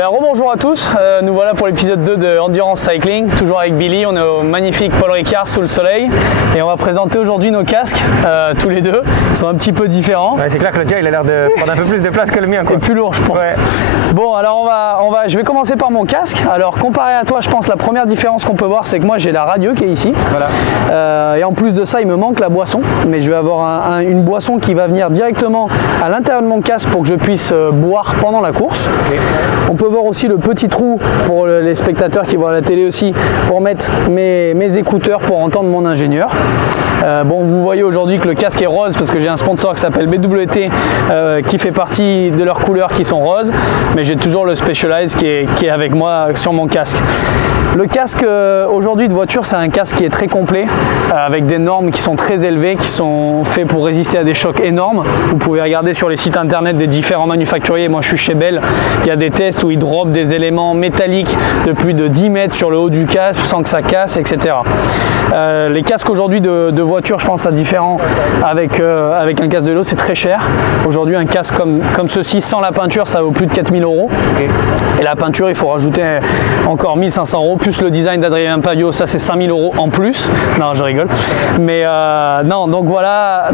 Rebonjour à tous, nous voilà pour l'épisode 2 de Endurance Cycling, toujours avec Billy, on est au magnifique Paul Ricard sous le soleil et on va présenter aujourd'hui nos casques, tous les deux, ils sont un petit peu différents. Ouais, c'est clair que le tien il a l'air de prendre un peu plus de place que le mien, quoi. Et plus lourd je pense. Ouais. Bon alors je vais commencer par mon casque. Alors comparé à toi je pense la première différence qu'on peut voir c'est que moi j'ai la radio qui est ici. Voilà. Et en plus de ça il me manque la boisson, mais je vais avoir une boisson qui va venir directement à l'intérieur de mon casque pour que je puisse boire pendant la course. Okay. On peut voir aussi le petit trou pour les spectateurs qui voient à la télé aussi pour mettre mes écouteurs pour entendre mon ingénieur. Bon, vous voyez aujourd'hui que le casque est rose parce que j'ai un sponsor qui s'appelle BWT qui fait partie de leurs couleurs qui sont roses, mais j'ai toujours le Specialized qui est avec moi sur mon casque. Le casque aujourd'hui de voiture, c'est un casque qui est très complet avec des normes qui sont très élevées, qui sont faits pour résister à des chocs énormes. Vous pouvez regarder sur les sites internet des différents manufacturiers. Moi je suis chez Bell, il y a des tests où ils dropent des éléments métalliques de plus de 10 mètres sur le haut du casque sans que ça casse, etc. Les casques aujourd'hui de voiture, je pense à différent avec un casque de vélo, c'est très cher. Aujourd'hui un casque comme ceci sans la peinture, ça vaut plus de 4 000 €. Okay. Et la peinture, il faut rajouter encore 1 500 €, plus le design d'Adrien Pavio, ça c'est 5 000 € en plus. Non, je rigole. Mais non, donc voilà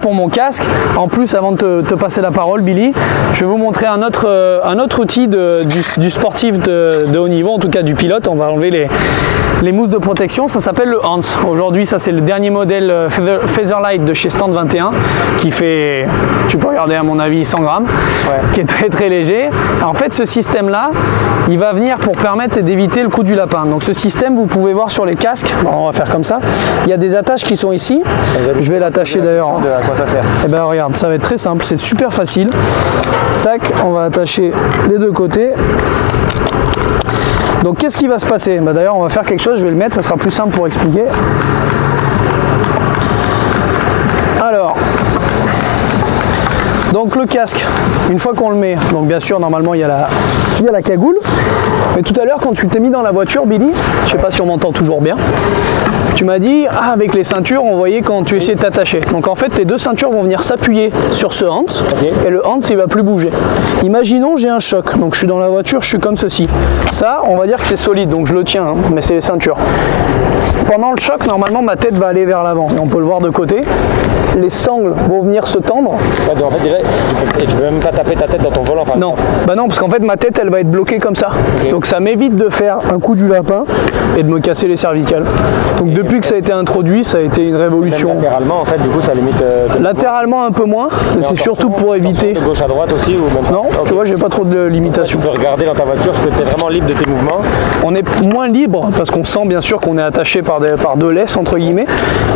pour mon casque. En plus, avant de te passer la parole, Billy, je vais vous montrer un autre outil du sportif de haut niveau, en tout cas du pilote. On va enlever les mousses de protection, ça s'appelle le Hans. Aujourd'hui, ça c'est le dernier modèle Featherlight de chez Stand 21 qui fait, tu peux regarder à mon avis, 100 grammes, ouais. Qui est très très léger. En fait, ce système-là, il va venir pour permettre d'éviter le coup du lapin. Donc ce système, vous pouvez voir sur les casques, bon, on va faire comme ça, il y a des attaches qui sont ici. Je vais l'attacher d'ailleurs. À quoi ça sert? Et ben regarde, ça va être très simple, c'est super facile. Tac, on va attacher des deux côtés. Donc qu'est-ce qui va se passer? D'ailleurs on va faire quelque chose, je vais le mettre, ça sera plus simple pour expliquer. Alors, donc le casque, une fois qu'on le met, donc bien sûr normalement il y a la cagoule, mais tout à l'heure quand tu t'es mis dans la voiture Billy, je sais pas si on m'entend toujours bien, tu m'as dit, avec les ceintures, on voyait quand tu essayais de t'attacher. Donc en fait, les deux ceintures vont venir s'appuyer sur ce Hans, okay. Et le Hans, il va plus bouger. Imaginons, j'ai un choc, donc je suis dans la voiture, je suis comme ceci. Ça, on va dire que c'est solide, donc je le tiens, hein, mais c'est les ceintures. Pendant le choc, normalement, ma tête va aller vers l'avant, et on peut le voir de côté. Les sangles vont venir se tendre. Ouais, donc en fait, déjà, tu peux même pas taper ta tête dans ton volant. Non, bah non, parce qu'en fait, ma tête, elle va être bloquée comme ça. Okay. Donc ça m'évite de faire un coup du lapin et de me casser les cervicales. Donc depuis que ça a été introduit, ça a été une révolution. Même latéralement, en fait, du coup, ça limite. Latéralement un peu moins, mais c'est surtout pour éviter. De gauche à droite aussi ou même. Non, okay. Tu vois, j'ai pas trop de limitation. Tu peux regarder dans ta voiture, parce que tu es vraiment libre de tes mouvements. On est moins libre parce qu'on sent bien sûr qu'on est attaché par deux laisses entre guillemets,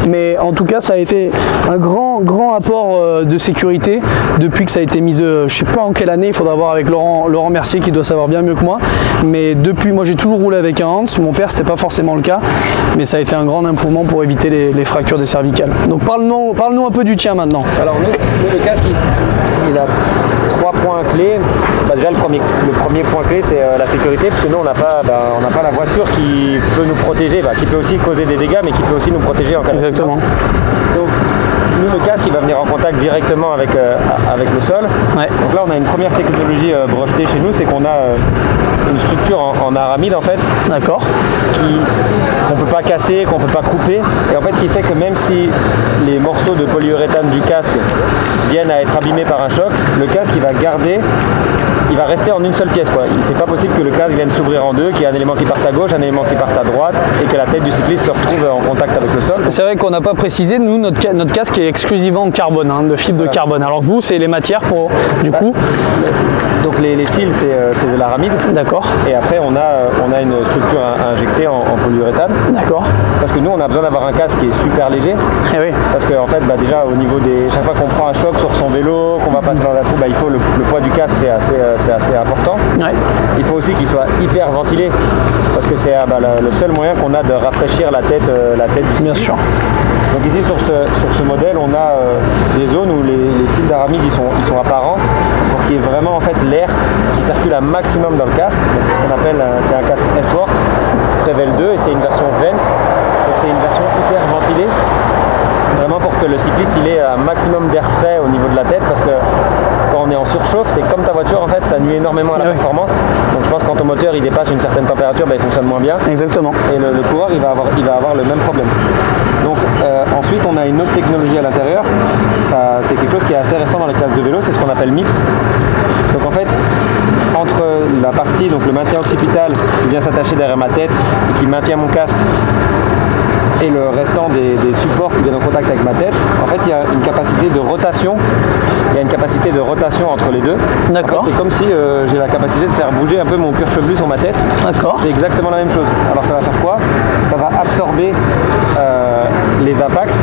mais en tout cas, ça a été un grand apport de sécurité depuis que ça a été mis. Je sais pas en quelle année, il faudra voir avec Laurent Mercier qui doit savoir bien mieux que moi. Mais depuis, moi j'ai toujours roulé avec un Hans. Mon père c'était pas forcément le cas, mais ça a été un grand improvement pour éviter les fractures des cervicales. Donc parle-nous un peu du tien maintenant. Alors nous le casque il a 3 points clés. Déjà le premier point clé c'est la sécurité, parce que nous on n'a pas la voiture qui peut nous protéger, qui peut aussi causer des dégâts mais qui peut aussi nous protéger en cas d'accident. Exactement. Donc nous le casque il va venir en contact directement avec le sol. Ouais. Donc là on a une première technologie brevetée chez nous, c'est qu'on a une structure en aramide en fait. D'accord. Qu'on peut pas casser, qu'on peut pas couper, et en fait qui fait que même si les morceaux de polyuréthane du casque viennent à être abîmés par un choc, le casque il va rester en une seule pièce, quoi. C'est pas possible que le casque vienne s'ouvrir en deux, qu'il y ait un élément qui parte à gauche, un élément qui parte à droite, et que la tête du cycliste se retrouve en contact avec le sol. C'est vrai qu'on n'a pas précisé, nous notre casque est exclusivement en carbone, hein, de fibre de carbone. Alors vous, c'est les matières pour du coup. Donc les fils c'est de l'aramide. D'accord. Et après on a une structure injectée en polyuréthane. D'accord. Parce que nous on a besoin d'avoir un casque qui est super léger. Eh oui. Parce qu'en fait déjà au niveau chaque fois qu'on prend un choc sur son vélo, qu'on va passer dans la trou, il faut le poids du casque c'est assez important. Ouais. Il faut aussi qu'il soit hyper ventilé. Parce que c'est le seul moyen qu'on a de rafraîchir la tête du cycliste. Bien sûr. Donc ici sur ce modèle on a des zones où les fils d'aramide ils sont apparents. Pour qu'il y ait vraiment en fait l'air qui circule un maximum dans le casque. Donc, c'est ce qu'on appelle c'est un casque S-Works, Prevel 2, et c'est une version Vent. Donc c'est une version hyper ventilée, vraiment pour que le cycliste il ait un maximum d'air frais au niveau de la tête, parce que quand on est en surchauffe, c'est comme ta voiture en fait, ça nuit énormément à la performance. Donc je le moteur il dépasse une certaine température, il fonctionne moins bien. Exactement. Et le coureur il va avoir le même problème. Donc ensuite on a une autre technologie à l'intérieur. C'est quelque chose qui est assez récent dans les classes de vélo, c'est ce qu'on appelle MIPS. Donc en fait, entre la partie, donc le maintien occipital qui vient s'attacher derrière ma tête et qui maintient mon casque, et le restant des supports qui viennent en contact avec ma tête, en fait il y a une capacité de rotation. Il y a une capacité de rotation entre les deux. D'accord. En fait, c'est comme si j'ai la capacité de faire bouger un peu mon cuir chevelu sur ma tête. D'accord. C'est exactement la même chose. Alors ça va faire quoi? Ça va absorber les impacts,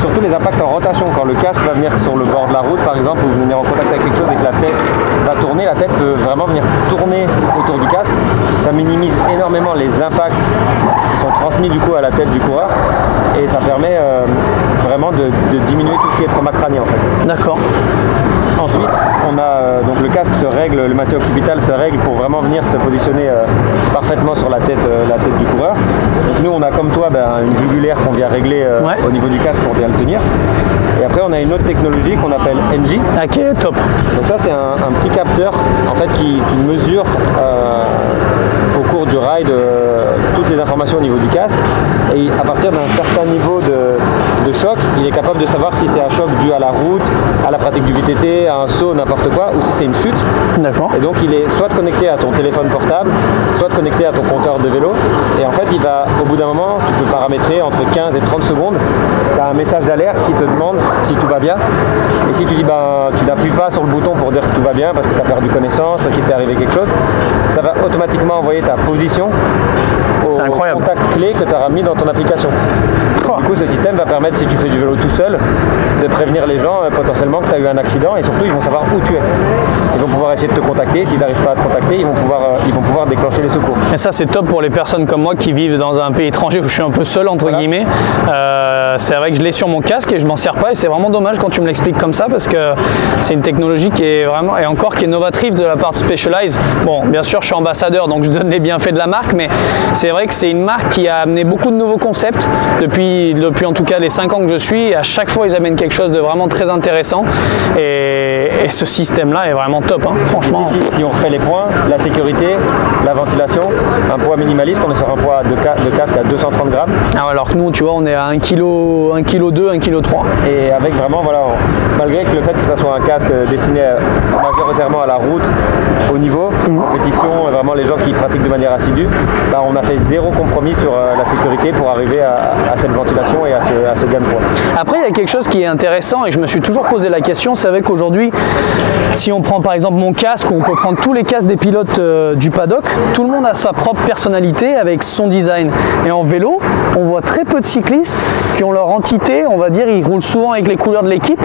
surtout les impacts en rotation. Quand le casque va venir sur le bord de la route par exemple, ou venir en contact avec quelque chose et que la tête va tourner, la tête peut vraiment venir tourner autour du casque. Ça minimise énormément les impacts qui sont transmis du coup à la tête du coureur et ça permet vraiment de diminuer tout ce qui est trauma crânien en fait. D'accord. Ensuite, on a donc le casque se règle, le maintien occipital se règle pour vraiment venir se positionner parfaitement sur la tête du coureur. Donc nous, on a comme toi une jugulaire qu'on vient régler au niveau du casque pour bien le tenir. Et après, on a une autre technologie qu'on appelle NG. Ok, top. Donc ça, c'est un petit capteur en fait qui mesure au cours du ride toutes les informations au niveau du casque. Et à partir d'un certain niveau de choc, il est capable de savoir si c'est un choc dû à la route, à la pratique du VTT, à un saut, n'importe quoi, ou si c'est une chute. D'accord. Et donc il est soit connecté à ton téléphone portable, soit connecté à ton compteur de vélo. Et en fait, il va, au bout d'un moment, tu peux paramétrer entre 15 et 30 secondes. Tu as un message d'alerte qui te demande si tout va bien. Et si tu dis, tu n'appuies pas sur le bouton pour dire que tout va bien parce que tu as perdu connaissance, parce qu'il t'est arrivé quelque chose, ça va automatiquement envoyer ta position au contact clé que tu auras mis dans ton application. Du coup, ce système va permettre, si tu fais du vélo tout seul, de prévenir les gens potentiellement que tu as eu un accident et surtout, ils vont savoir où tu es. Ils vont pouvoir essayer de te contacter. S'ils n'arrivent pas à te contacter, ils vont pouvoir déclencher les secours. Et ça, c'est top pour les personnes comme moi qui vivent dans un pays étranger où je suis un peu seul, entre guillemets. C'est vrai que je l'ai sur mon casque et je m'en sers pas et c'est vraiment dommage quand tu me l'expliques comme ça parce que c'est une technologie qui est vraiment, et encore qui est novatrice de la part de Specialized. Bon, bien sûr, je suis ambassadeur donc je donne les bienfaits de la marque, mais c'est vrai que c'est une marque qui a amené beaucoup de nouveaux concepts depuis en tout cas les 5 ans que je suis. Et à chaque fois, ils amènent quelque chose de vraiment très intéressant et ce système-là est vraiment top, hein, franchement. Si on refait les points, la sécurité, la ventilation, un poids minimaliste, on est sur un poids de casque à 230 grammes. Alors que nous, tu vois, on est à 1,2 kg, 1,3 kg. Et avec vraiment, malgré que le fait que ça soit un casque destiné majoritairement à la route, au niveau, compétition, vraiment les gens qui pratiquent de manière assidue, on a fait zéro compromis sur la sécurité pour arriver à cette ventilation et à ce gain de poids. Après, il y a quelque chose qui est intéressant et je me suis toujours posé la question, c'est vrai qu'aujourd'hui, si on prend par exemple mon casque, ou on peut prendre tous les casques des pilotes du paddock, tout le monde a sa propre personnalité avec son design. Et en vélo, on voit très peu de cyclistes qui ont leur entité, on va dire, ils roulent souvent avec les couleurs de l'équipe,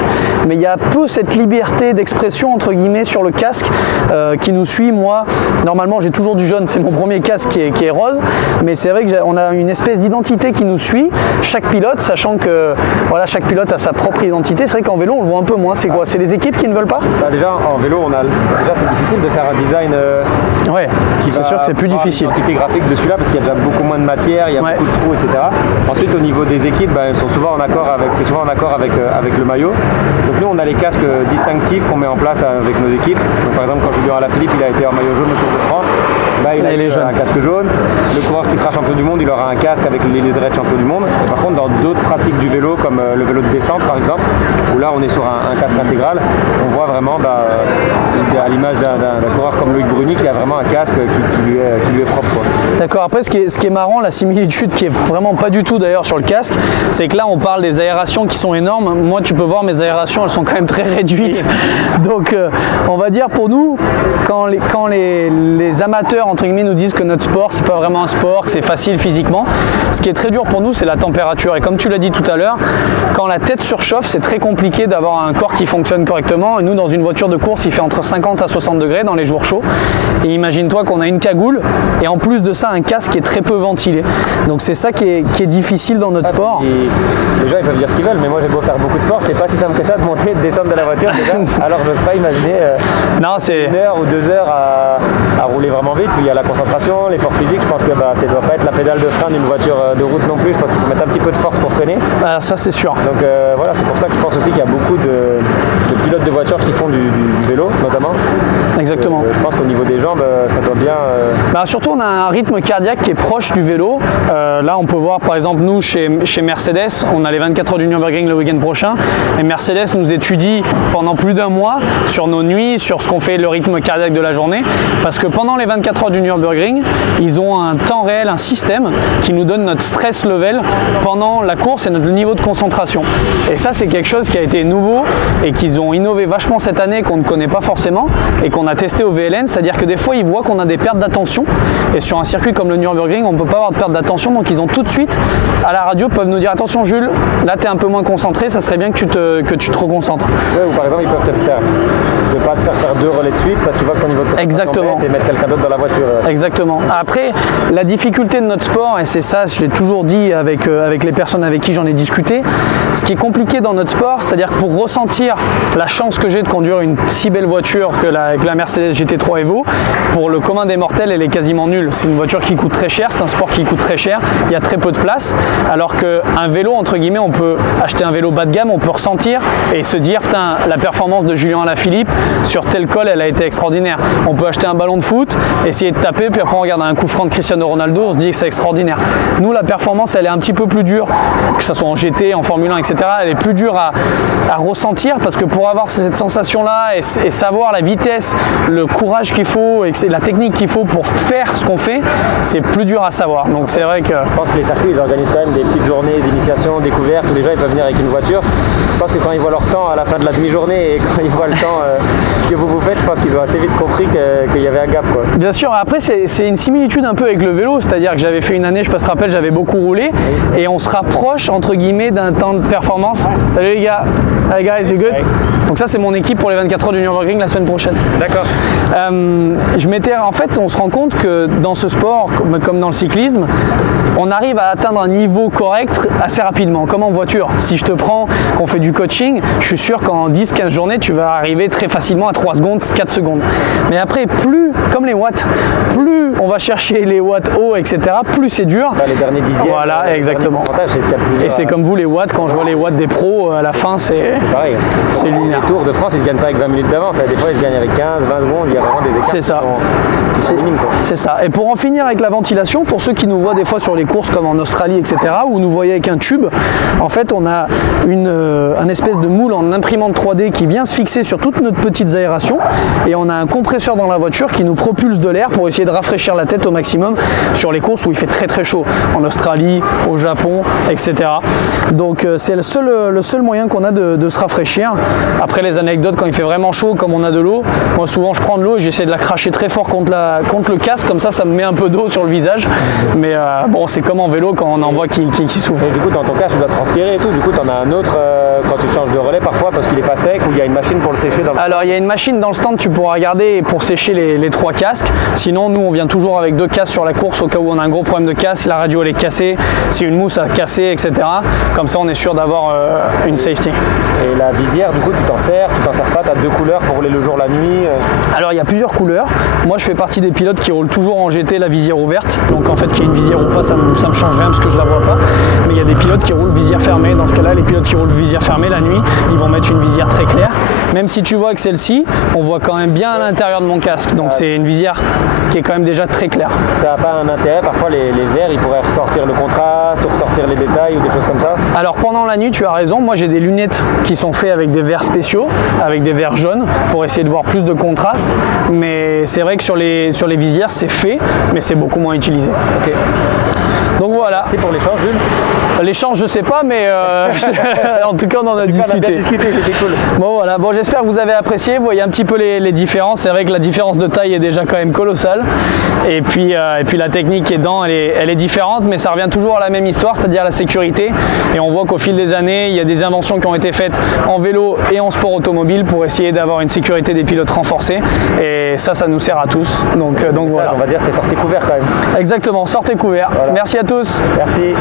mais il y a peu cette liberté d'expression entre guillemets sur le casque qui nous suit. Moi, normalement, j'ai toujours du jaune, c'est mon premier casque qui est rose, mais c'est vrai qu'on a une espèce d'identité qui nous suit, chaque pilote, sachant que voilà, chaque pilote a sa propre identité. C'est vrai qu'en vélo, on le voit un peu moins. C'est quoi? C'est les équipes qui ne veulent pas? Déjà, en vélo, déjà c'est difficile de faire un design c'est sûr que c'est plus difficile. L'identité graphique de celui-là parce qu'il y a déjà beaucoup moins de matière, il y a beaucoup de trous, etc. Ensuite, au niveau des équipes, c'est souvent en accord avec le maillot. Donc nous, on a les casques distinctifs qu'on met en place avec nos équipes. Donc par exemple, quand Julien Alaphilippe, il a été en maillot jaune au Tour de France, il a un casque jaune. Le coureur qui sera champion du monde, il aura un casque avec les liserés de champion du monde. Et par contre, dans d'autres pratiques du vélo, comme le vélo de descente par exemple, où là on est sur un casque intégral, on voit vraiment à l'image d'un coureur comme Loïc Bruni qui a vraiment un casque qui lui est propre. D'accord, après ce qui est marrant, la similitude qui est vraiment pas du tout d'ailleurs sur le casque, c'est que là on parle des aérations qui sont énormes. Moi tu peux voir mes aérations, elles sont quand même très réduites. Donc on va dire pour nous, quand les amateurs entre guillemets nous disent que notre sport c'est pas vraiment un sport, que c'est facile physiquement, ce qui est très dur pour nous c'est la température. Et comme tu l'as dit tout à l'heure, quand la tête surchauffe, c'est très compliqué d'avoir un corps qui fonctionne correctement. Et nous, dans une voiture de course, il fait entre 50 à 60 degrés dans les jours chauds. Et imagine-toi qu'on a une cagoule et en plus de ça, un casque qui est très peu ventilé. Donc c'est ça qui est difficile dans notre sport. Et les gens ils peuvent dire ce qu'ils veulent, mais moi j'ai beau faire beaucoup de sport, c'est pas si simple que ça de monter et de descendre de la voiture déjà. Alors je ne peux pas imaginer une heure ou 2 heures à rouler vraiment vite. Puis il y a la concentration, l'effort physique. Je pense que ça ne doit pas être la pédale de frein d'une voiture de route non plus. Je pense qu'il faut mettre un petit peu de force pour freiner. Ça c'est sûr. Donc voilà, c'est pour ça que je pense aussi qu'il y a beaucoup de pilotes de voitures qui font du vélo notamment. Exactement. Je pense qu'au niveau des jambes, ça doit bien... Surtout, on a un rythme cardiaque qui est proche du vélo. Là, on peut voir, par exemple, nous, chez Mercedes, on a les 24 heures du Nürburgring le week-end prochain. Et Mercedes nous étudie pendant plus d'1 mois sur nos nuits, sur ce qu'on fait, le rythme cardiaque de la journée. Parce que pendant les 24 heures du Nürburgring, ils ont un temps réel, un système qui nous donne notre stress level pendant la course et notre niveau de concentration. Et ça, c'est quelque chose qui a été nouveau et qu'ils ont innové vachement cette année, qu'on ne connaît pas forcément et qu'on a testé au VLN. C'est-à-dire que des fois, ils voient qu'on a des pertes d'attention. Et sur un circuit comme le Nürburgring, on ne peut pas avoir de perte d'attention. Donc, ils ont tout de suite, à la radio, peuvent nous dire attention Jules, là, tu es un peu moins concentré, ça serait bien que tu te reconcentres. Ouais, ou par exemple, ils peuvent te faire de ne pas te faire 2 relais de suite parce qu'ils voient que ton niveau de concentration baisse et mettre quelqu'un d'autre dans la voiture. Exactement. Après, la difficulté de notre sport, et c'est ça, j'ai toujours dit avec les personnes avec qui j'en ai discuté, ce qui est compliqué dans notre sport, c'est-à-dire que pour ressentir la chance que j'ai de conduire une si belle voiture que la Mercedes GT3 Evo, pour le commun des mortels, elle est quasiment nulle. C'est une voiture qui coûte très cher, c'est un sport qui coûte très cher, il y a très peu de place, alors qu'un vélo, entre guillemets, on peut acheter un vélo bas de gamme, on peut ressentir et se dire, putain, la performance de Julien Alaphilippe sur tel col, elle a été extraordinaire. On peut acheter un ballon de foot, essayer de taper, puis après on regarde un coup franc de Cristiano Ronaldo, on se dit que c'est extraordinaire. Nous, la performance, elle est un petit peu plus dure, que ce soit en GT, en Formule 1, etc. Elle est plus dure à ressentir parce que pour avoir cette sensation-là et savoir la vitesse, le courage qu'il faut et la technique qu'il faut pour faire ce qu'on fait, c'est plus dur à savoir. Donc c'est vrai que... Je pense que les circuits, ils organisent quand même des petites journées d'initiation, découverte, où les gens ils peuvent venir avec une voiture. Je pense que quand ils voient leur temps à la fin de la demi-journée et quand ils voient le temps que vous faites, je pense qu'ils ont assez vite compris qu'il y avait un gap, quoi. Bien sûr, après c'est une similitude un peu avec le vélo, c'est-à-dire que j'avais fait une année, je sais pas si tu te rappelles, j'avais beaucoup roulé et on se rapproche entre guillemets d'un temps de performance. Salut les gars, hey guys, you good? Donc ça c'est mon équipe pour les 24 heures du Nürburgring la semaine prochaine. D'accord. En fait, on se rend compte que dans ce sport, comme dans le cyclisme, on arrive à atteindre un niveau correct assez rapidement, comme en voiture. Si je te prends, qu'on fait du coaching, je suis sûr qu'en 10-15 journées, tu vas arriver très facilement à 3 secondes, 4 secondes. Mais après, plus, comme les watts, plus on va chercher les watts hauts, etc., plus c'est dur. Les derniers dixièmes. Voilà, exactement. Et c'est comme vous, les watts, quand je vois les watts des pros, à la fin, c'est pareil. C'est lunaire. Les Tours de France, ils ne gagnent pas avec 20 minutes d'avance. Des fois, ils se gagnent avec 15, 20 secondes. Il y a vraiment des écarts qui sont minimes. C'est ça. Et pour en finir avec la ventilation, pour ceux qui nous voient des fois sur les courses comme en Australie, etc., où nous voyez avec un tube, en fait, on a un espèce de moule en imprimante 3D qui vient se fixer sur toutes nos petites aérations et on a un compresseur dans la voiture qui nous propulse de l'air pour essayer de rafraîchir la tête au maximum sur les courses où il fait très très chaud, en Australie, au Japon, etc. Donc c'est le seul moyen qu'on a de se rafraîchir. Après les anecdotes, quand il fait vraiment chaud, comme on a de l'eau, moi souvent je prends de l'eau et j'essaie de la cracher très fort contre le casque, comme ça me met un peu d'eau sur le visage. Mais bon, c'est comme en vélo quand on en voit qui souffre. Et du coup, dans ton casque, tu dois transpirer et tout. Du coup, tu en as un autre quand tu changes de relais parfois parce qu'il n'est pas sec ou il y a une machine pour le sécher dans le... Alors, il y a une machine dans le stand, tu pourras regarder pour sécher les 3 casques. Sinon, nous, on vient toujours avec 2 casques sur la course au cas où on a un gros problème de casque, la radio elle est cassée, si une mousse a cassé, etc. Comme ça, on est sûr d'avoir une safety. Et la visière, du coup, tu t'en sers pas, tu as 2 couleurs pour rouler le jour, la nuit. Alors, il y a plusieurs couleurs. Moi, je fais partie des pilotes qui roulent toujours en GT la visière ouverte. Donc, en fait, qu'il y ait une visière ou pas, ça me change rien parce que je la vois pas. Mais il y a des pilotes qui roulent visière fermée. Dans ce cas-là, les pilotes qui roulent visière fermée la nuit, ils vont mettre une visière très claire. Même si tu vois que celle-ci, on voit quand même bien à l'intérieur de mon casque. Donc, c'est une visière qui est quand même déjà très claire. Ça n'a pas un intérêt. Parfois, les verres, ils pourraient ressortir le contraste, ressortir les détails ou des choses comme ça. Alors, pendant la nuit, tu as raison. Moi, j'ai des lunettes qui sont faites avec des verres spéciaux, avec des verres jaunes, pour essayer de voir plus de contraste. Mais c'est vrai que sur les visières, c'est fait, mais c'est beaucoup moins utilisé. Okay. Donc voilà. C'est pour l'échange, Jules? L'échange, je sais pas, mais en tout cas, on en a discuté. On a bien discuté, c'était cool. Bon, voilà. Bon, j'espère que vous avez apprécié. Vous voyez un petit peu les différences. C'est vrai que la différence de taille est déjà quand même colossale. Et puis la technique qui est dedans, elle est différente, mais ça revient toujours à la même histoire, c'est-à-dire la sécurité. Et on voit qu'au fil des années, il y a des inventions qui ont été faites en vélo et en sport automobile pour essayer d'avoir une sécurité des pilotes renforcée. Et ça nous sert à tous. Donc voilà. On va dire c'est sorti couvert quand même. Exactement, sortez couvert. Voilà. Merci à tous. Merci.